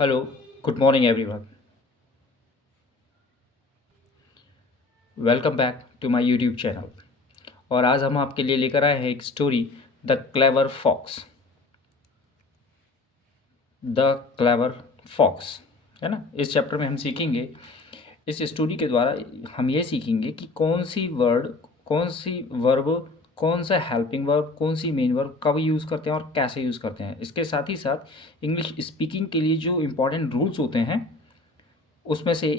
Hello, good morning everyone. Welcome back to my YouTube channel. और आज हम आपके लिए लेकर आए हैं एक story, the clever fox. The clever fox, है ना। इस चैप्टर में हम सीखेंगे, इस स्टोरी के द्वारा हम ये सीखेंगे कि कौन सी वर्ड, कौन सी वर्ब, कौन सा हेल्पिंग वर्ब, कौन सी मेन वर्ब कब यूज़ करते हैं और कैसे यूज़ करते हैं। इसके साथ ही साथ इंग्लिश स्पीकिंग के लिए जो इम्पोर्टेंट रूल्स होते हैं उसमें से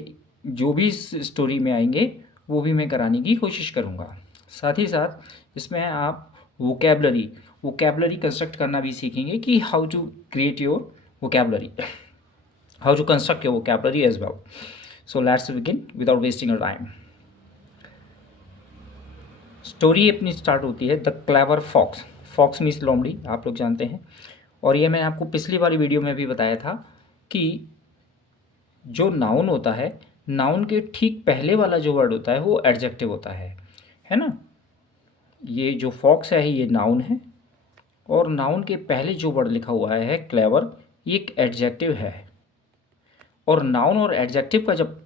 जो भी इस स्टोरी में आएंगे वो भी मैं कराने की कोशिश करूँगा। साथ ही साथ इसमें आप वोकेबलरी वोकेबलरी कंस्ट्रक्ट करना भी सीखेंगे कि how to create your vocabulary, how to construct your vocabulary as well. So let's begin without wasting your time. Story अपनी स्टार्ट होती है the clever fox. Fox means लोमड़ी, आप लोग जानते हैं। और ये मैंने आपको पिछली वाली वीडियो में भी बताया था कि जो नाउन होता है, नाउन के ठीक पहले वाला जो वर्ड होता है वो एडजेक्टिव होता है ना। ये जो फॉक्स है ये नाउन है, और नाउन के पहले जो वर्ड लिखा हुआ है क्लेवर, ये एक एडजेक्टिव है। और नाउन और एडजेक्टिव का जब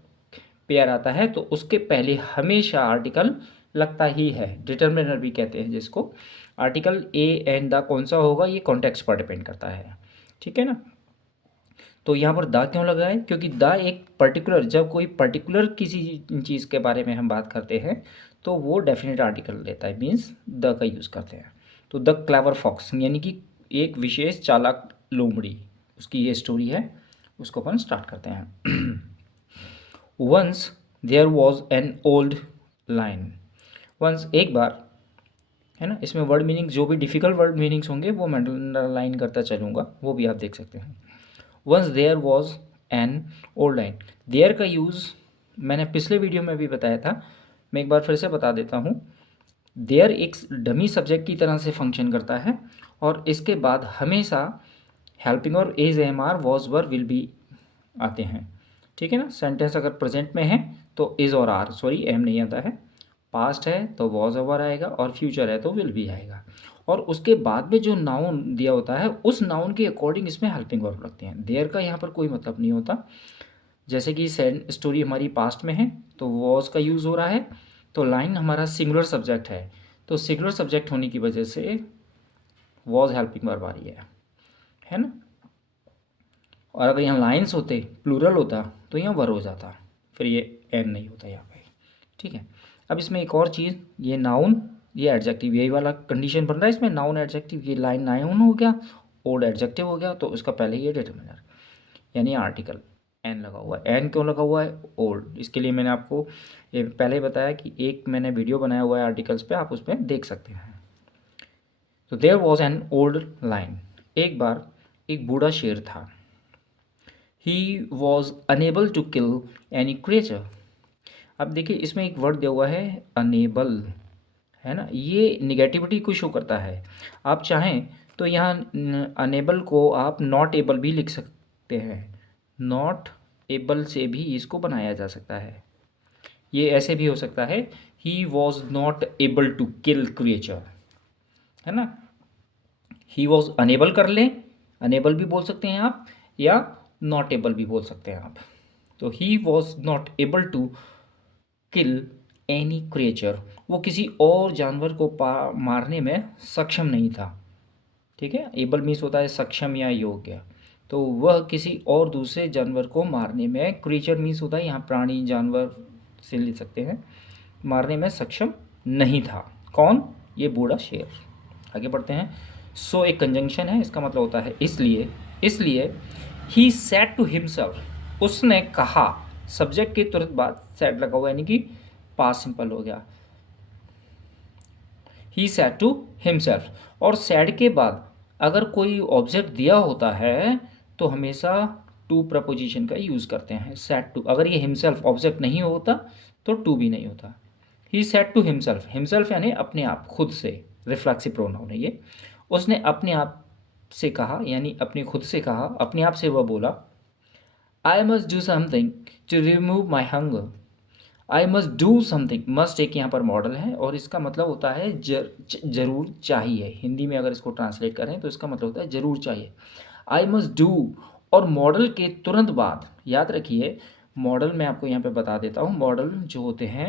पेयर आता है तो उसके पहले हमेशा आर्टिकल लगता ही है। डिटर्मिनर भी कहते हैं जिसको। आर्टिकल ए एंड द कौन सा होगा ये कॉन्टेक्स्ट पर डिपेंड करता है, ठीक है ना। तो यहाँ पर द क्यों लगा है? क्योंकि द एक पर्टिकुलर, जब कोई पर्टिकुलर किसी चीज़ के बारे में हम बात करते हैं तो वो डेफिनेट आर्टिकल लेता है, मीन्स द का यूज़ करते हैं। तो द क्लेवर फॉक्स यानी कि एक विशेष चालाक लोमड़ी, उसकी ये स्टोरी है, उसको अपन स्टार्ट करते हैं। Once there was an old lion. Once एक बार, है ना। इसमें वर्ड मीनिंग, जो भी डिफ़िकल्ट वर्ड मीनिंग्स होंगे वो मैं अंडरलाइन करता चलूँगा, वो भी आप देख सकते हैं। Once there was an old lion. There का यूज़ मैंने पिछले वीडियो में भी बताया था, मैं एक बार फिर से बता देता हूँ। देयर एक डमी सब्जेक्ट की तरह से फंक्शन करता है, और इसके बाद हमेशा हेल्पिंग और is am are was were will be आते हैं, ठीक है ना। सेंटेंस अगर प्रेजेंट में है तो इज़ और आर, सॉरी एम नहीं आता है। पास्ट है तो वॉज ओवर आएगा, और फ्यूचर है तो विल भी आएगा। और उसके बाद में जो नाउन दिया होता है उस नाउन के अकॉर्डिंग इसमें हेल्पिंग वर्ब लगते हैं। देयर का यहाँ पर कोई मतलब नहीं होता। जैसे कि स्टोरी हमारी पास्ट में है तो वॉज का यूज़ हो रहा है, तो लाइन हमारा सिंगुलर सब्जेक्ट है, तो सिंगुलर सब्जेक्ट होने की वजह से वॉज हेल्पिंग वर्ब आ रही है ना। और अगर यहाँ लाइन्स होते, प्लूरल होता, तो यहाँ वर हो जाता, फिर ये एन नहीं होता यहाँ पे, ठीक है। अब इसमें एक और चीज़, ये नाउन ये एडजेक्टिव, यही वाला कंडीशन बन रहा है इसमें, नाउन एडजेक्टिव। ये लाइन नाउन हो गया, ओल्ड एडजेक्टिव हो गया, तो उसका पहले ये डिटर्मिनर यानी आर्टिकल एन लगा हुआ है। एन क्यों लगा हुआ है? ओल्ड। इसके लिए मैंने आपको ये पहले बताया कि एक मैंने वीडियो बनाया हुआ है आर्टिकल्स पे, आप उसमें देख सकते हैं। तो there was an old lion. एक बार एक बूढ़ा शेर था। He was unable to kill any creature. अब देखिए इसमें एक वर्ड दिया हुआ है अनेबल, है ना। ये निगेटिविटी को शो करता है। आप चाहें तो यहाँ अनेबल को आप नॉट एबल भी लिख सकते हैं। नॉट एबल से भी इसको बनाया जा सकता है। ये ऐसे भी हो सकता है, he was not able to kill creature, है ना। ही वॉज अनेबल कर लें, अनेबल भी बोल सकते हैं आप, या नॉट एबल भी बोल सकते हैं आप। तो he was not able to kill any creature, वो किसी और जानवर को मारने में सक्षम नहीं था, ठीक है। एबल मीन्स होता है सक्षम या योग्य, तो वह किसी और दूसरे जानवर को मारने में, क्रिएचर मीन्स होता है यहाँ प्राणी जानवर से ले सकते हैं, मारने में सक्षम नहीं था। कौन? ये बूढ़ा शेर। आगे बढ़ते हैं। सो एक कंजंक्शन है, इसका मतलब होता है इसलिए। इसलिए ही सेड टू हिमसेल्फ, उसने कहा। सब्जेक्ट के तुरंत बाद सेड लगा हुआ यानी कि पास्ट सिंपल हो गया। ही सेड टू हिमसेल्फ, और सेड के बाद अगर कोई ऑब्जेक्ट दिया होता है तो हमेशा टू प्रपोजिशन का यूज़ करते हैं। सेड टू, अगर ये हिमसेल्फ ऑब्जेक्ट नहीं होता तो टू भी नहीं होता। He said to himself, himself यानी अपने आप, खुद से, रिफ्लेक्सिव प्रोनाउन है ये। उसने अपने आप से कहा, यानी अपने खुद से कहा, अपने आप से वह बोला। I must do something to remove my hunger. I must do something, must एक यहाँ पर मॉडल है, और इसका मतलब होता है जरूर चाहिए। हिंदी में अगर इसको ट्रांसलेट करें तो इसका मतलब होता है जरूर चाहिए। आई मस्ट डू और मॉडल के तुरंत बाद, याद रखिए मॉडल मैं आपको यहाँ पे बता देता हूँ, मॉडल जो होते हैं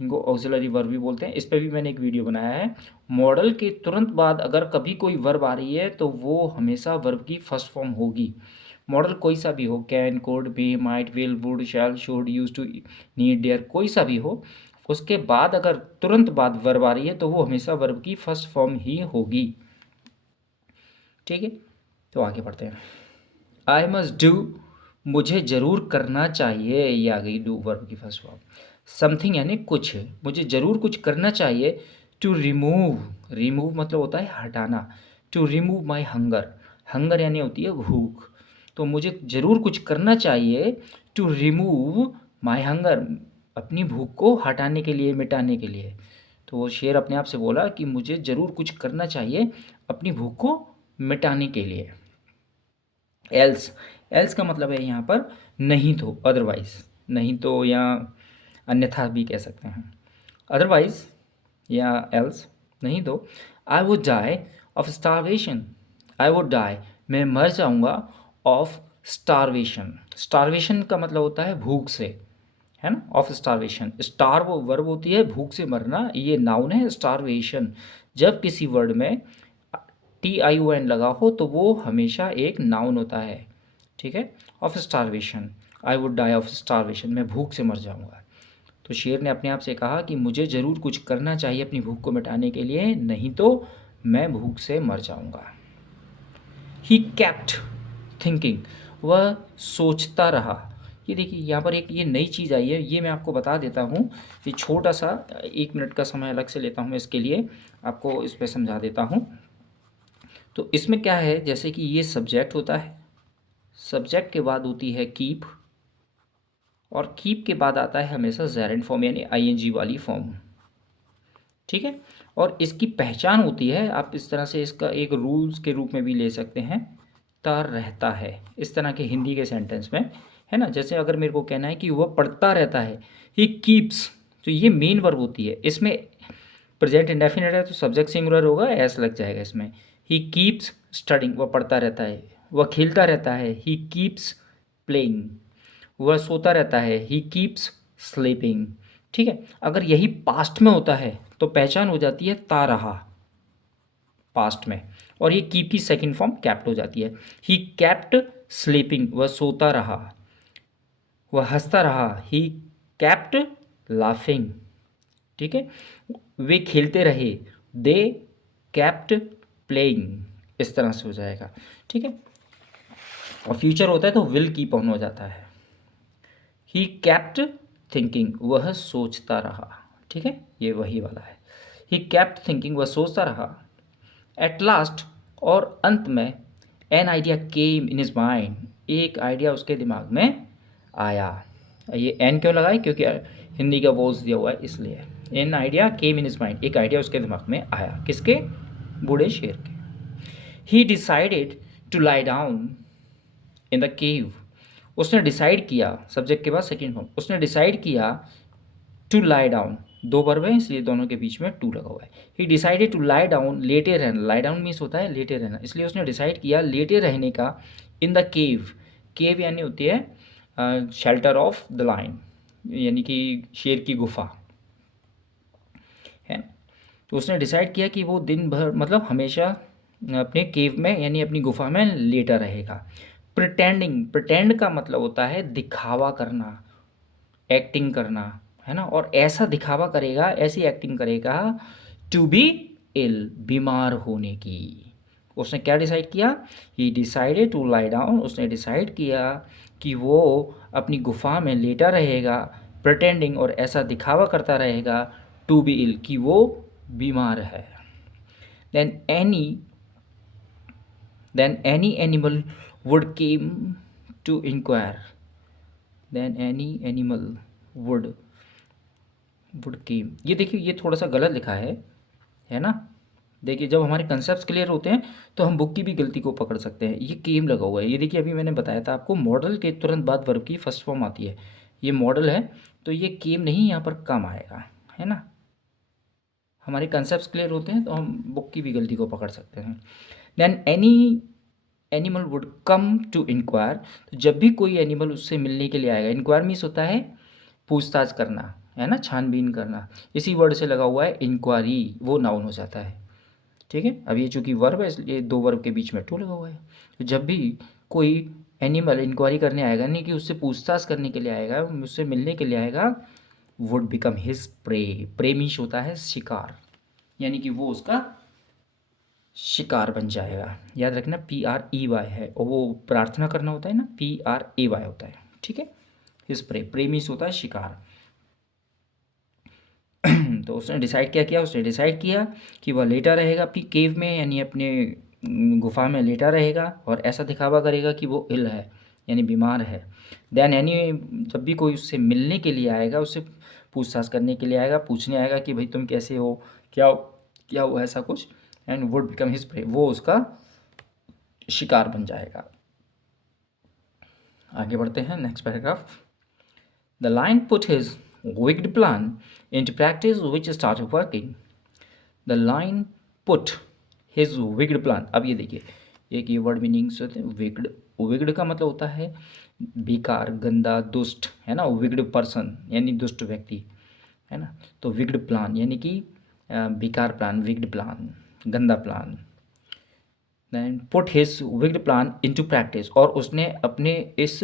इनको ऑक्सिलरी वर्ब भी बोलते हैं। इस पे भी मैंने एक वीडियो बनाया है। मॉडल के तुरंत बाद अगर कभी कोई वर्ब आ रही है तो वो हमेशा वर्ब की फर्स्ट फॉर्म होगी। मॉडल कोई सा भी हो, can, could, be, might, will, would, shall, should, use to, need, dare, कोई सा भी हो, उसके बाद अगर तुरंत बाद वर्ब आ रही है तो वो हमेशा वर्ब की फर्स्ट फॉर्म ही होगी। ठीक है, तो आगे बढ़ते हैं। आई मस्ट डू, मुझे ज़रूर करना चाहिए, ये आ गई डू वर्ब की फर्स्ट फॉर्म। समथिंग यानी कुछ, मुझे ज़रूर कुछ करना चाहिए। टू रिमूव, रिमूव मतलब होता है हटाना। To remove my hunger, hunger यानी होती है भूख। तो मुझे ज़रूर कुछ करना चाहिए टू रिमूव माई हंगर, अपनी भूख को हटाने के लिए, मिटाने के लिए। तो वो शेर अपने आप से बोला कि मुझे ज़रूर कुछ करना चाहिए अपनी भूख को मिटाने के लिए। एल्स, एल्स का मतलब है यहाँ पर नहीं तो, अदरवाइज, नहीं तो या अन्यथा भी कह सकते हैं। अदरवाइज या एल्स, नहीं तो। I would die of starvation, I would die, मैं मर जाऊँगा, ऑफ स्टारवेशन, स्टारवेशन का मतलब होता है भूख से, है ना, ऑफ स्टारवेशन। स्टार वो वर्ब होती है, भूख से मरना, ये नाउन है। स्टारवेशन जब किसी वर्ड में TION लगा हो तो वो हमेशा एक नाउन होता है। ठीक है, of starvation, I would die of starvation, मैं भूख से मर जाऊंगा। तो शेर ने अपने आप से कहा कि मुझे ज़रूर कुछ करना चाहिए अपनी भूख को मिटाने के लिए, नहीं तो मैं भूख से मर जाऊंगा। ही कैप्ट थिंकिंग, वह सोचता रहा। ये देखिए यहाँ पर एक ये नई चीज़ आई है, ये मैं आपको बता देता हूँ। ये छोटा सा 1 मिनट का समय अलग से लेता हूँ मैं इसके लिए, आपको इस पर समझा देता हूँ। तो इसमें क्या है, जैसे कि ये सब्जेक्ट होता है, सब्जेक्ट के बाद होती है कीप, और कीप के बाद आता है हमेशा जेरेंट फॉर्म यानी ING वाली फॉर्म। ठीक है, और इसकी पहचान होती है, आप इस तरह से इसका एक रूल्स के रूप में भी ले सकते हैं, ता रहता है, इस तरह के हिंदी के सेंटेंस में, है ना। जैसे अगर मेरे को कहना है कि वह पढ़ता रहता है, ही कीप्स, तो ये मेन वर्ब होती है। इसमें प्रेजेंट इंडेफिनिट है तो सब्जेक्ट सिंगुलर होगा, एस लग जाएगा इसमें। ही कीप्स स्टडिंग, वह पढ़ता रहता है। वह खेलता रहता है, ही कीप्स प्लेइंग। वह सोता रहता है, ही कीप्स स्लीपिंग। ठीक है, अगर यही पास्ट में होता है तो पहचान हो जाती है ता रहा, पास्ट में, और ये कीप की सेकंड फॉर्म कैप्ट हो जाती है। ही कैप्ट स्लीपिंग, वह सोता रहा। वह हंसता रहा, ही कैप्ट लाफिंग। ठीक है, वे खेलते रहे, दे कैप्ट प्लेइंग, इस तरह से हो जाएगा। ठीक है, और फ्यूचर होता है तो विल कीप ऑन हो जाता है। ही कैप्ट थिंकिंग, वह सोचता रहा। ठीक है, ये वही वाला है। ही कैप्ट थिंकिंग, वह सोचता रहा। एट लास्ट, और अंत में, N idea came in his mind, एक आइडिया उसके दिमाग में आया। ये एन क्यों लगाए, क्योंकि हिंदी का वॉज दिया हुआ है इसलिए। An idea came in his mind, एक आइडिया उसके दिमाग में आया, किसके, बूढ़े शेर के। He decided to lie down in the cave, उसने डिसाइड किया, सब्जेक्ट के बाद सेकेंड फॉर्म, उसने डिसाइड किया टू लाई डाउन, दो वर्ब है इसलिए दोनों के बीच में टू लगा हुआ है। He decided to lie down, लेटे रहना, लाई डाउन मीन्स होता है लेटे रहना, इसलिए उसने डिसाइड किया लेटे रहने का। इन द केव, केव यानी होती है शेल्टर ऑफ द लाइन, यानी कि शेर की गुफा है। तो उसने डिसाइड किया कि वो दिन भर मतलब हमेशा अपने केव में यानी अपनी गुफा में लेटा रहेगा। प्रिटेंडिंग, प्रिटेंड का मतलब होता है दिखावा करना, एक्टिंग करना, है ना, और ऐसा दिखावा करेगा, ऐसी एक्टिंग करेगा, टू बी इल, बीमार होने की। उसने क्या डिसाइड किया, he decided to lie down, उसने डिसाइड किया कि वो अपनी गुफा में लेटा रहेगा, प्रिटेंडिंग, और ऐसा दिखावा करता रहेगा, टू बी इल, कि वो बीमार है। Then any animal would came to inquire, then any animal would came, ये देखिए ये थोड़ा सा गलत लिखा है ना। देखिए जब हमारे कंसेप्ट क्लियर होते हैं तो हम बुक की भी गलती को पकड़ सकते हैं। ये केम लगा हुआ है, ये देखिए अभी मैंने बताया था आपको, मॉडल के तुरंत बाद वर्ब की फर्स्ट फॉर्म आती है, ये मॉडल है, तो ये केम नहीं, यहाँ पर कम आएगा, है ना। हमारे कंसेप्ट क्लियर होते हैं तो हम बुक की भी गलती को पकड़ सकते हैं। Then any animal would come to inquire, तो जब भी कोई एनिमल उससे मिलने के लिए आएगा, इंक्वायर मीन्स होता है पूछताछ करना, है ना, छानबीन करना, इसी वर्ड से लगा हुआ है इंक्वायरी, वो नाउन हो जाता है। ठीक है, अब ये चूंकि वर्ब है इसलिए दो वर्ब के बीच में टू लगा हुआ है। तो जब भी कोई एनिमल इंक्वायरी करने आएगा, नहीं कि उससे पूछताछ करने के लिए आएगा, उससे मिलने के लिए आएगा, would become his prey. Prey means होता है शिकार, यानी कि वो उसका शिकार बन जाएगा। याद रखना PREY है, और वो प्रार्थना करना होता है ना, PRAY होता है। ठीक है, हिज प्रे, प्रे मीन्स होता है शिकार। तो उसने डिसाइड क्या किया, उसने डिसाइड किया कि वह लेटा रहेगा अपनी केव में, यानी अपने गुफा में लेटा रहेगा, और ऐसा दिखावा करेगा कि वो इल है, यानी बीमार है। देन यानी जब भी कोई उससे मिलने के लिए आएगा, उससे पूछताछ करने के लिए आएगा, पूछने आएगा कि भाई तुम कैसे हो, क्या क्या हुआ, ऐसा कुछ, and would become his prey, वो उसका शिकार बन जाएगा। आगे बढ़ते हैं, next paragraph. The lion put his wicked plan into practice which started working. The lion put his wicked plan. अब ये देखिए, एक ये वर्ड मीनिंग्स होते हैं। विग्ड, विग्ड का मतलब होता है बेकार, गंदा, दुष्ट, है ना, विग्ड पर्सन यानी दुष्ट व्यक्ति, है ना। तो विग्ड प्लान यानी कि बेकार प्लान, विग्ड प्लान, गंदा plan. Then put his wicked plan into practice, और उसने अपने इस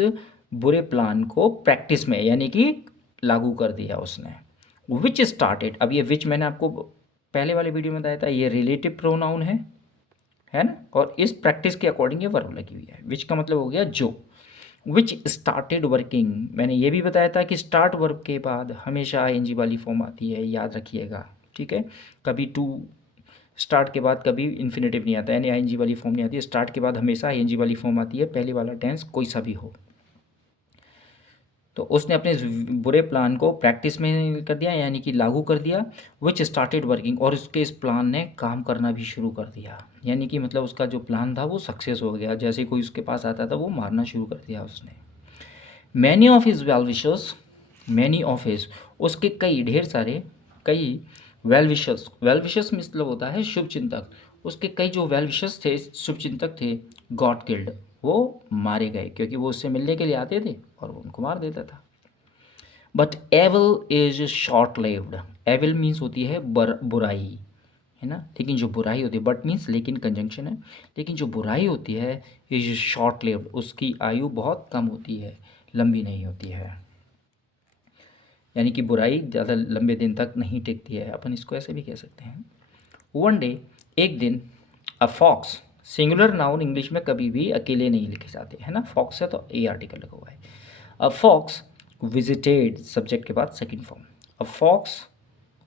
बुरे प्लान को प्रैक्टिस में यानी कि लागू कर दिया उसने। विच स्टार्टेड, अब ये विच मैंने आपको पहले वाले वीडियो में बताया था, ये रिलेटिव प्रोनाउन है ना, और इस प्रैक्टिस के अकॉर्डिंग ये वर्ब लगी हुई है। विच का मतलब हो गया जो। विच स्टार्टेड वर्किंग, मैंने ये भी बताया था कि स्टार्ट वर्ब के बाद हमेशा ING वाली फॉर्म आती है, याद रखिएगा। ठीक है, कभी टू स्टार्ट के बाद कभी इन्फिनेटिव नहीं आता, यानी ING वाली फॉर्म नहीं आती है। स्टार्ट के बाद हमेशा ING वाली फॉर्म आती है, पहले वाला टेंस कोई सा भी हो। तो उसने अपने बुरे प्लान को प्रैक्टिस में कर दिया, यानी कि लागू कर दिया। विच स्टार्टेड वर्किंग, और उसके इस प्लान ने काम करना भी शुरू कर दिया, यानी कि मतलब उसका जो प्लान था वो सक्सेस हो गया। जैसे कोई उसके पास आता था वो मारना शुरू कर दिया उसने। Many of his well wishers, many of his, उसके कई, ढेर सारे, कई वेल विशर्स, वेल विशर्स मतलब होता है शुभ चिंतक, उसके कई जो वेल विशर्स थे, शुभ चिंतक थे, गॉट किल्ड, वो मारे गए, क्योंकि वो उससे मिलने के लिए आते थे और वो उनको मार देता था। But evil is short lived, evil means होती है बुराई, है ना, लेकिन जो बुराई होती है, बट मीन्स लेकिन कंजंक्शन है, लेकिन जो बुराई होती है इज शॉर्ट लिव्ड, उसकी आयु बहुत कम होती है, लंबी नहीं होती है, यानी कि बुराई ज़्यादा लंबे दिन तक नहीं टिकती है, अपन इसको ऐसे भी कह सकते हैं। वन डे, एक दिन, a fox, singular noun English में कभी भी अकेले नहीं लिखे जाते, है ना, फॉक्स है तो ए आर्टिकल लगा हुआ है। अ फॉक्स विजिटेड, सब्जेक्ट के बाद second form, a fox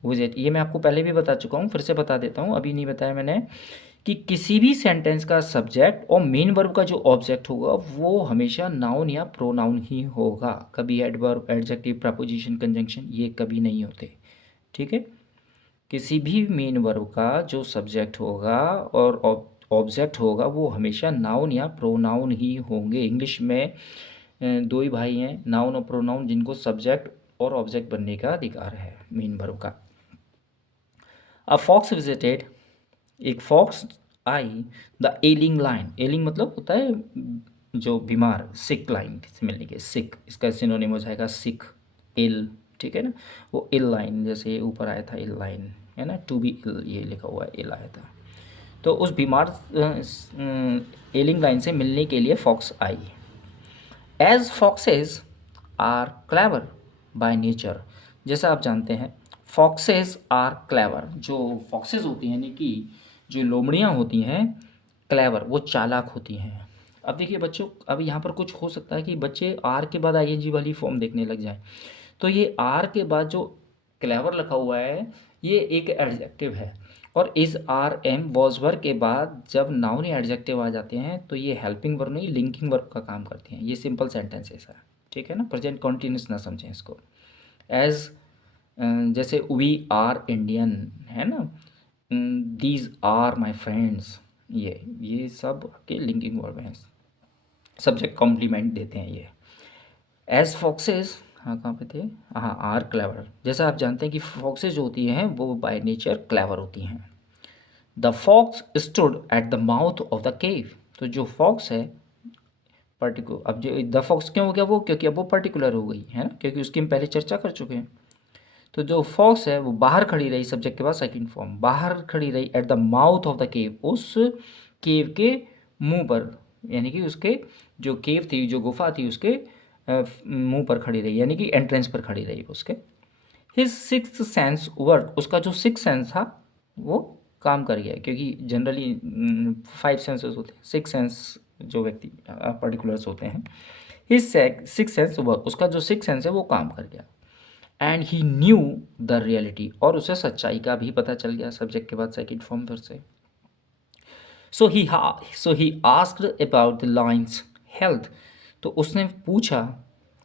visit, ये मैं आपको पहले भी बता चुका हूँ, फिर से बता देता हूँ, अभी नहीं बताया मैंने, कि किसी भी सेंटेंस का सब्जेक्ट और मेन वर्ब का जो ऑब्जेक्ट होगा वो हमेशा नाउन या प्रोनाउन ही होगा, कभी एडवर्ब, एडजेक्टिव, प्रपोजिशन, कंजंक्शन ये कभी नहीं होते। ठीक है, किसी भी मेन वर्ब का जो सब्जेक्ट होगा और ऑब्जेक्ट होगा वो हमेशा नाउन या प्रोनाउन ही होंगे। इंग्लिश में दो ही भाई हैं, नाउन और प्रोनाउन, जिनको सब्जेक्ट और ऑब्जेक्ट बनने का अधिकार है मेन वर्ब का। अ फॉक्स विजिटेड, एक फॉक्स आई द एलिंग लाइन, एलिंग मतलब होता है जो बीमार, सिक लाइन से मिलने के, सिक इसका सिनोनिम हो जाएगा सिक, इल, ठीक है ना, वो इल लाइन, जैसे ऊपर आया था इल लाइन, है ना, टू बी इल, ये लिखा हुआ है, इल आया था। तो उस बीमार एलिंग लाइन से मिलने के लिए फॉक्स आई। As foxes are clever by nature, जैसा आप जानते हैं फॉक्सेज आर क्लेवर, जो फॉक्सेज होती हैं यानी कि जो लोमड़ियाँ होती हैं, क्लेवर वो चालाक होती हैं। अब देखिए बच्चों, अब यहाँ पर कुछ हो सकता है कि बच्चे आर के बाद ING वाली फॉर्म देखने लग जाएं, तो ये आर के बाद जो क्लेवर लिखा हुआ है ये एक एडजेक्टिव है, और इस RM वॉज के बाद जब नाउन या एडजेक्टिव आ जाते हैं तो ये हेल्पिंग वर्ब नहीं, लिंकिंग वर्ब का काम करते हैं। ये सिंपल सेंटेंस है ऐसा, ठीक है ना, प्रेजेंट कॉन्टिन्यूस ना समझें इसको। एज जैसे वी आर इंडियन, है ना, दीज आर माई फ्रेंड्स, ये सब के लिंकिंग वर्ब हैं, सब्जेक्ट कॉम्प्लीमेंट देते हैं ये। एज फॉक्सेस, हाँ कहाँ पे थे, हाँ आर क्लेवर, जैसा आप जानते हैं कि फॉक्सेस जो होती हैं वो बाय नेचर क्लेवर होती हैं। The fox stood at the mouth of the cave, तो जो फॉक्स है पर्टिकुलर, अब जो द फॉक्स क्यों हो गया वो, क्योंकि अब वो पर्टिकुलर हो गई है ना, क्योंकि उसकी हम पहले चर्चा कर चुके हैं। तो जो फॉक्स है वो बाहर खड़ी रही, सब्जेक्ट के बाद सेकंड फॉर्म, बाहर खड़ी रही eight the mouth of the केव, उस केव के मुंह पर, यानी कि उसके जो केव थी, जो गुफा थी, उसके मुंह पर खड़ी रही, यानी कि एंट्रेंस पर खड़ी रही उसके। हिज सिक्स्थ सेंस वर्क, उसका जो सिक्स सेंस था वो काम कर गया, क्योंकि जनरली 5 सेंसेस होते हैं, 6 सेंस जो व्यक्ति पर्टिकुलर्स होते हैं। हिज सिक्स सेंस वर्क, उसका जो सिक्स सेंस है वो काम कर गया। And he new the reality, और उसे सच्चाई का भी पता चल गया, सब्जेक्ट के बाद सेकंड फॉर्म फिर से। So he asked about the lion's health, तो उसने पूछा,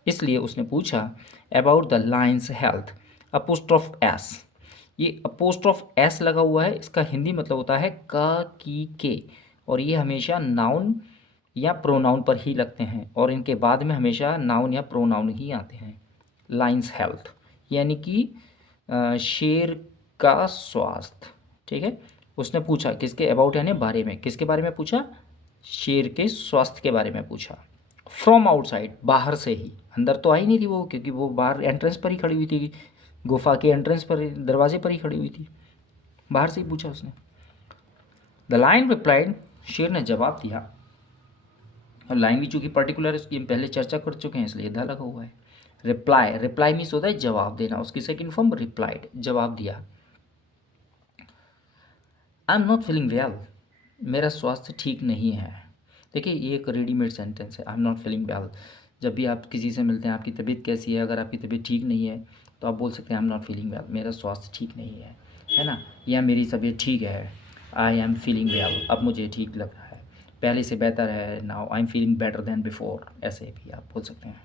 इसलिए उसने पूछा about the lion's health, apostrophe s, ये अपोस्ट्रोफ एस लगा हुआ है, इसका हिंदी मतलब होता है क की के, और ये हमेशा नाउन या प्रोनाउन पर ही लगते हैं, और इनके बाद में हमेशा नाउन या प्रोनाउन ही आते हैं। लाइन्स हेल्थ यानी कि शेर का स्वास्थ्य, ठीक है। उसने पूछा किसके अबाउट, यानी बारे में, किसके बारे में पूछा, शेर के स्वास्थ्य के बारे में पूछा। फ्रॉम आउटसाइड, बाहर से ही, अंदर तो आई नहीं थी वो, क्योंकि वो बाहर एंट्रेंस पर ही खड़ी हुई थी, गुफा के एंट्रेंस पर, दरवाजे पर ही खड़ी हुई थी, बाहर से ही पूछा उसने। द लाइन रिप्लाइड, शेर ने जवाब दिया, और लाइन भी चूंकि पर्टिकुलर है उसकी हम पहले चर्चा कर चुके हैं, इसलिए द लगा हुआ है। रिप्लाई, रिप्लाई मीन्स होता है जवाब देना, उसकी सेकंड फॉर्म रिप्लाइड, जवाब दिया। I am not feeling well, मेरा स्वास्थ्य ठीक नहीं है। देखिए ये एक रेडीमेड सेंटेंस है, I am not feeling well. जब भी आप किसी से मिलते हैं, आपकी तबीयत कैसी है, अगर आपकी तबीयत ठीक नहीं है तो आप बोल सकते हैं I am not feeling well, मेरा स्वास्थ्य ठीक नहीं है ना, या मेरी तबीयत ठीक है, आई एम फीलिंग वेल, अब मुझे ठीक लग रहा है, पहले से बेहतर है, now I am feeling better than before, ऐसे भी आप बोल सकते हैं।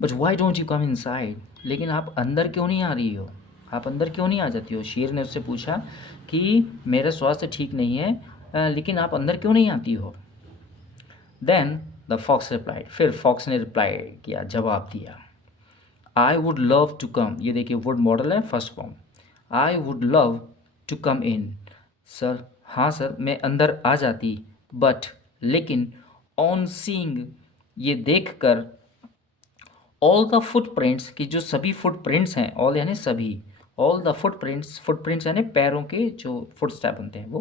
But why don't you come inside, लेकिन आप अंदर क्यों नहीं आ रही हो, आप अंदर क्यों नहीं आ जाती हो। शेर ने उससे पूछा कि मेरा स्वास्थ्य ठीक नहीं है, लेकिन आप अंदर क्यों नहीं आती हो। देन द फॉक्स रिप्लाइड, फिर फॉक्स ने रिप्लाई किया, जवाब दिया। I would love to come, ये देखिए वुड मॉडल है first form, I would love to come in, sir हाँ सर मैं अंदर आ जाती, बट लेकिन, ऑन सीइंग, ये देख कर, ऑल द फुटप्रिंट्स, की जो सभी फुटप्रिंट्स हैं, ऑल यानी सभी, ऑल द फुटप्रिंट्स, फुटप्रिंट्स यानी पैरों के जो फुट स्टेप बनते हैं वो,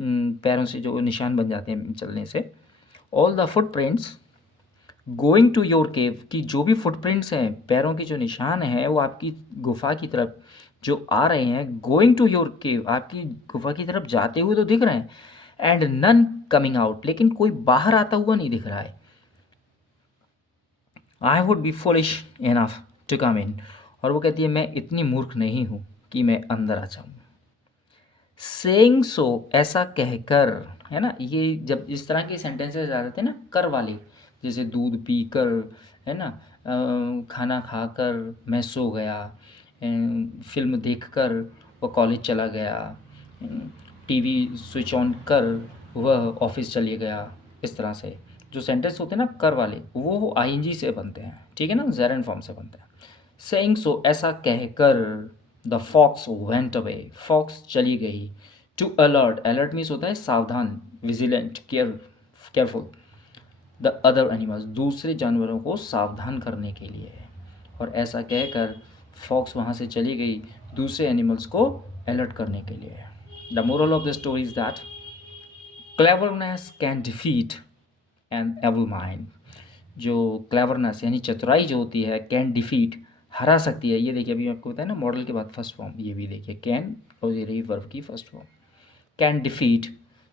पैरों से जो निशान बन जाते हैं चलने से, all the footprints going to your cave, की जो भी फुटप्रिंट्स हैं, पैरों के जो निशान हैं वो आपकी गुफा की तरफ जो आ रहे हैं, गोइंग टू योर केव, आपकी गुफा की तरफ जाते हुए तो दिख रहे हैं, एंड नन कमिंग आउट, लेकिन कोई बाहर आता हुआ नहीं दिख रहा है। I would be foolish enough to come in, और वो कहती है मैं इतनी मूर्ख नहीं हूँ कि मैं अंदर आ जाऊँ। सेइंग सो, ऐसा कहकर, है ना, ये जब इस तरह के सेंटेंसेस आ जाते हैं ना कर वाले, जैसे दूध पी कर, है ना, खाना खाकर मैं सो गया, फिल्म देखकर वो कॉलेज चला गया, टीवी स्विच ऑन कर वह ऑफिस चले गया, इस तरह से जो सेंटेंस होते हैं ना कर वाले, वो आईएनजी से बनते हैं, ठीक है ना, जेरन फॉर्म से बनते हैं। सेइंग सो, ऐसा कहकर, the fox went away, fox चली गई, टू अलर्ट, अलर्ट मीन्स होता है सावधान, vigilant, careful, the other animals, दूसरे जानवरों को सावधान करने के लिए, और ऐसा कहकर फॉक्स वहाँ से चली गई दूसरे एनिमल्स को अलर्ट करने के लिए। The moral of the story is that cleverness can defeat an evil mind, जो क्लेवरनेस यानी चतुराई जो होती है, कैन डिफीट, हरा सकती है। ये देखिए अभी आपको बताया ना मॉडल के बाद फर्स्ट फॉर्म, ये भी देखिए कैन और ये रही वर्ब की फर्स्ट फॉर्म। कैन डिफीट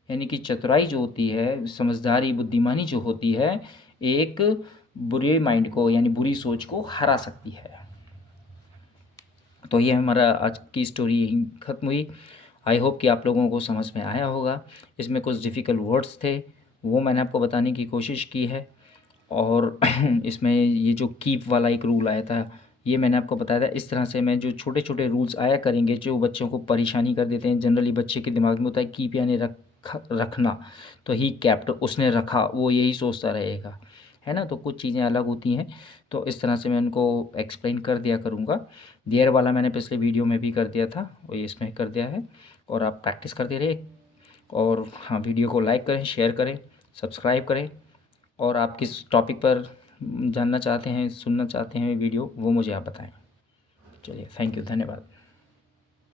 यानी कि चतुराई जो होती है, समझदारी, बुद्धिमानी जो होती है, एक बुरे माइंड को यानी बुरी सोच को हरा सकती है। तो ये हमारा आज की स्टोरी यहीं ख़त्म हुई। आई होप कि आप लोगों को समझ में आया होगा। इसमें कुछ डिफ़िकल्ट वर्ड्स थे, वो मैंने आपको बताने की कोशिश की है, और इसमें ये जो कीप वाला एक रूल आया था, ये मैंने आपको बताया था। इस तरह से मैं जो छोटे छोटे रूल्स आया करेंगे जो बच्चों को परेशानी कर देते हैं, जनरली बच्चे के दिमाग में होता है कीप यानी रखना, तो ही कैप्ट, उसने रखा, वो यही सोचता रहेगा, है ना। तो कुछ चीज़ें अलग होती हैं, तो इस तरह से मैं उनको एक्सप्लेन कर दिया करूँगा। देयर वाला मैंने पिछले वीडियो में भी कर दिया था, वो इसमें कर दिया है, और आप प्रैक्टिस करते रहिए, और हाँ वीडियो को लाइक करें, शेयर करें, सब्सक्राइब करें, और आप किस टॉपिक पर जानना चाहते हैं, सुनना चाहते हैं वीडियो, वो मुझे आप बताएं। चलिए, थैंक यू, धन्यवाद।